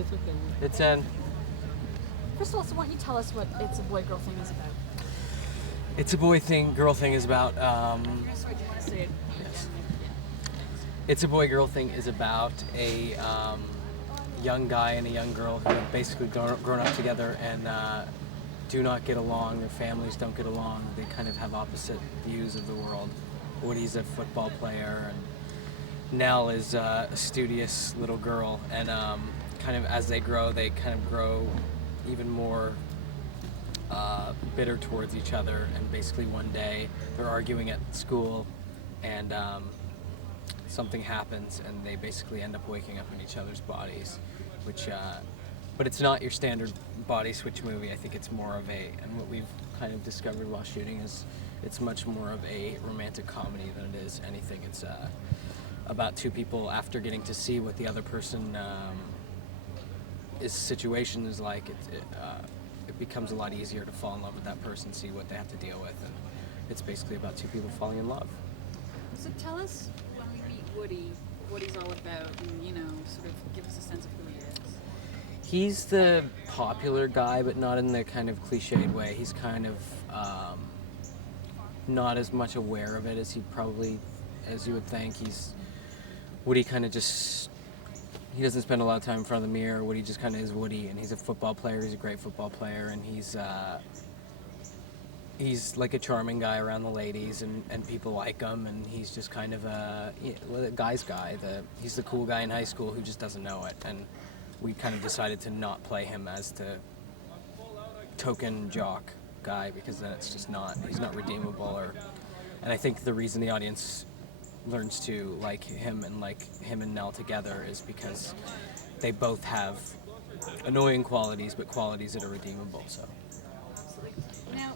It's okay. It's 10. First of all, so why don't you tell us what It's a Boy Girl Thing is about? It's a boy thing, girl thing is about. Sorry, do you want to say it? Yes. It's a boy girl thing is about a young guy and a young girl who have basically grown up together and do not get along. Their families don't get along. They kind of have opposite views of the world. Woody's a football player, and Nell is a studious little girl. And kind of as they grow even more bitter towards each other. And basically one day they're arguing at school, and something happens, and they basically end up waking up in each other's bodies, which but it's not your standard body switch movie. I think it's more of and what we've kind of discovered while shooting is it's much more of a romantic comedy than it is anything. It's about two people after getting to see what the other person his situation is like. It becomes a lot easier to fall in love with that person, see what they have to deal with, and it's basically about two people falling in love. So tell us, when we meet Woody, what he's all about, and, sort of give us a sense of who he is. He's the popular guy, but not in the kind of cliched way. He's kind of not as much aware of it as you would think. Woody kind of he doesn't spend a lot of time in front of the mirror. Woody just kind of is Woody, and he's a football player. He's a great football player, and he's like a charming guy around the ladies, and people like him, and he's just kind of a guy's guy. He's the cool guy in high school who just doesn't know it, and we kind of decided to not play him as the token jock guy, because then he's not redeemable. And I think the reason the audience learns to like him and Nell together is because they both have annoying qualities, but qualities that are redeemable. So. Absolutely. Now,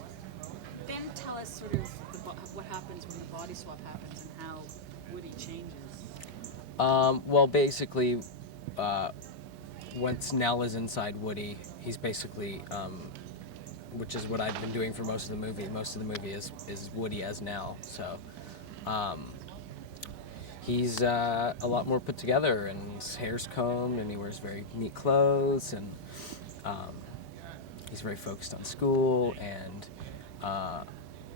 then tell us sort of what happens when the body swap happens and how Woody changes. Well, basically, once Nell is inside Woody, he's basically, which is what I've been doing for most of the movie. Most of the movie is Woody as Nell. So. He's a lot more put together, and his hair's combed, and he wears very neat clothes, and he's very focused on school. And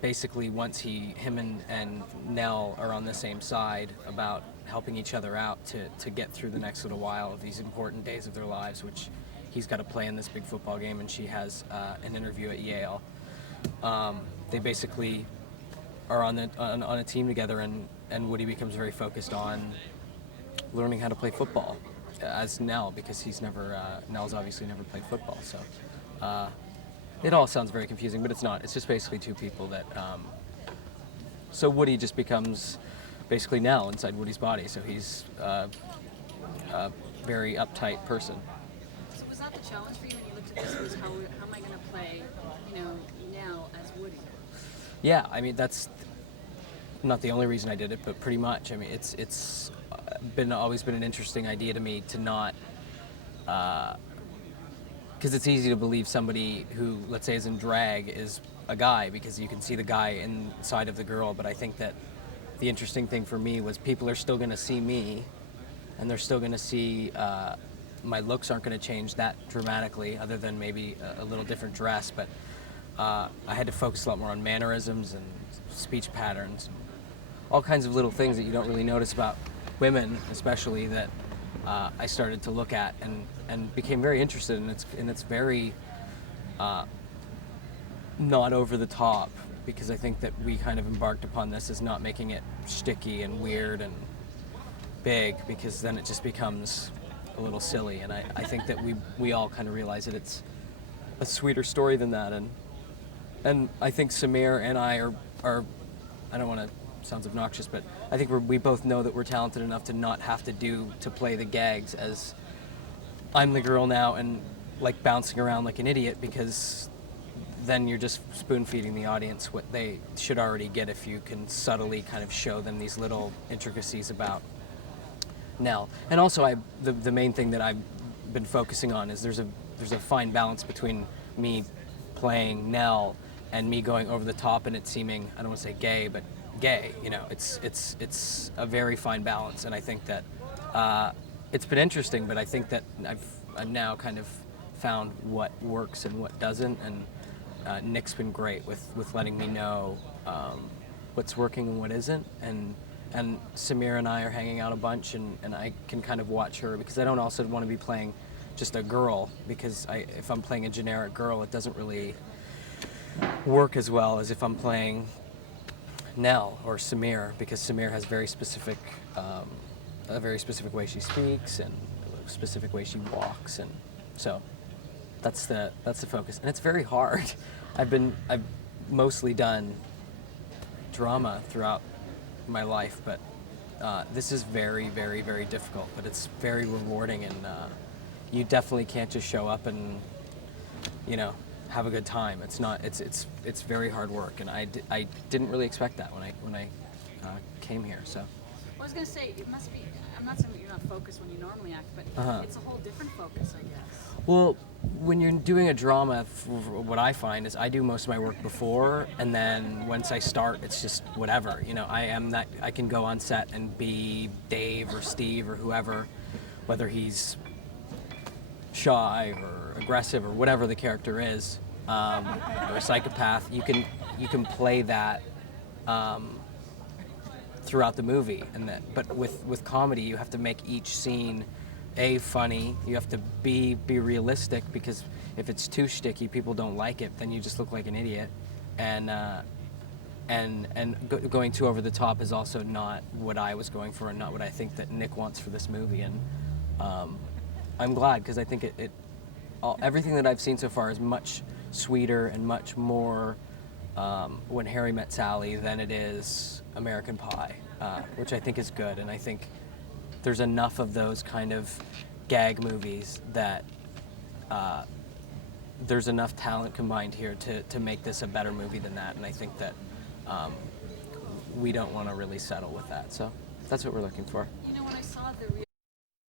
basically, once him and Nell are on the same side about helping each other out to get through the next little while of these important days of their lives, which he's got to play in this big football game, and she has an interview at Yale. They basically are on a team together, and Woody becomes very focused on learning how to play football as Nell, because Nell's obviously never played football. So it all sounds very confusing, but it's not. It's just basically two people that. So Woody just becomes basically Nell inside Woody's body. So he's a very uptight person. So was that the challenge for you when you looked at this? Was how am I going to play, Nell as Woody? Yeah, I mean, that's not the only reason I did it, but pretty much. I mean, it's always been an interesting idea to me to not, because it's easy to believe somebody who, let's say, is in drag is a guy, because you can see the guy inside of the girl. But I think that the interesting thing for me was people are still going to see me, and they're still going to see my looks aren't going to change that dramatically, other than maybe a little different dress. But I had to focus a lot more on mannerisms and speech patterns, all kinds of little things that you don't really notice about women, especially, that I started to look at and became very interested in. It's very not over the top, because I think that we kind of embarked upon this as not making it shticky and weird and big, because then it just becomes a little silly. And I think that we all kind of realize that it's a sweeter story than that. And I think Samir and I are I don't want to sounds obnoxious, but I think we both know that we're talented enough to not have to play the gags as I'm the girl now and like bouncing around like an idiot, because then you're just spoon feeding the audience what they should already get if you can subtly kind of show them these little intricacies about Nell. And also the main thing that I've been focusing on is there's a fine balance between me playing Nell and me going over the top and it seeming, I don't want to say gay, but gay. It's a very fine balance, and I think that it's been interesting. But I think that now kind of found what works and what doesn't, and Nick's been great with letting me know what's working and what isn't, and Samir and I are hanging out a bunch, and I can kind of watch her, because I don't also want to be playing just a girl, because if I'm playing a generic girl, it doesn't really work as well as if I'm playing Nell or Samir, because Samir has a very specific way she speaks and a specific way she walks, and so that's the focus, and it's very hard. I've mostly done drama throughout my life, but this is very, very, very difficult, but it's very rewarding, and you definitely can't just show up and, you know, have a good time. It's very hard work, and I didn't really expect that when I came here. So. I was gonna say, it must be, I'm not saying that you're not focused when you normally act, but it's a whole different focus, I guess. Well, when you're doing a drama, what I find is I do most of my work before, and then once I start, it's just whatever. You know, I can go on set and be Dave or Steve or whoever, whether he's shy or aggressive or whatever the character is, or a psychopath. You can play that throughout the movie, but with comedy, you have to make each scene funny. You have to be realistic, because if it's too shticky, people don't like it. Then you just look like an idiot, and going too over the top is also not what I was going for, and not what I think that Nick wants for this movie. And I'm glad, because I think everything that I've seen so far is much sweeter and much more When Harry Met Sally than it is American Pie, which I think is good. And I think there's enough of those kind of gag movies that there's enough talent combined here to make this a better movie than that. And I think that we don't want to really settle with that. So that's what we're looking for. You know, when I saw the